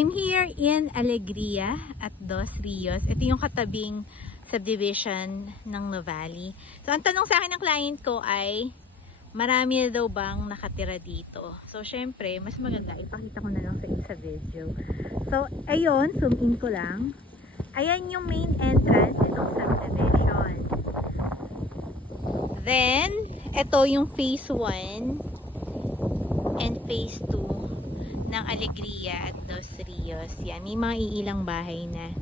I'm here in Alegria at Dos Rios. Ito yung katabing subdivision ng Nuvali. So, ang tanong sa akin ng client ko ay, marami na daw bang nakatira dito? So, syempre, mas maganda, ipakita ko na lang sa inyo sa video. So, ayun, zoom in ko lang. Ayan yung main entrance itong subdivision. Then, ito yung phase 1 and phase 2 ng Alegria at Dos Rios. Yan, may mga iilang bahay na.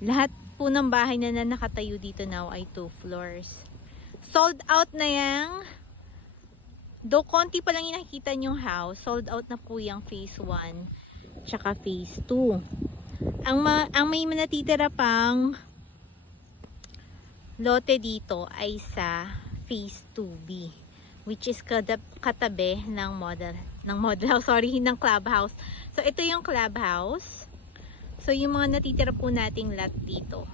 Lahat po ng bahay na nakatayo dito now ay 2 floors. Sold out na yang, though konti pa lang yung nakikita nyong house, sold out na po yung phase 1 tsaka phase 2. Ang may natitira pang lote dito ay sa phase 2B, which is katabi ng ng clubhouse. So, ito yung clubhouse. So, yung mga natitira po nating lot dito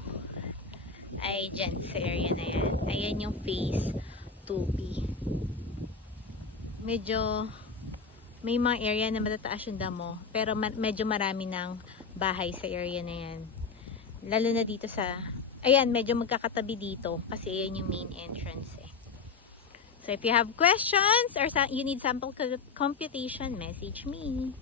ay dyan sa area na yan. Ayan yung phase 2B. Medyo may mga area na matataas yung damo, pero medyo marami ng bahay sa area na yan. Lalo na dito sa, ayan, medyo magkakatabi dito kasi ayan yung main entrance eh. So, if you have questions or you need sample computation, message me.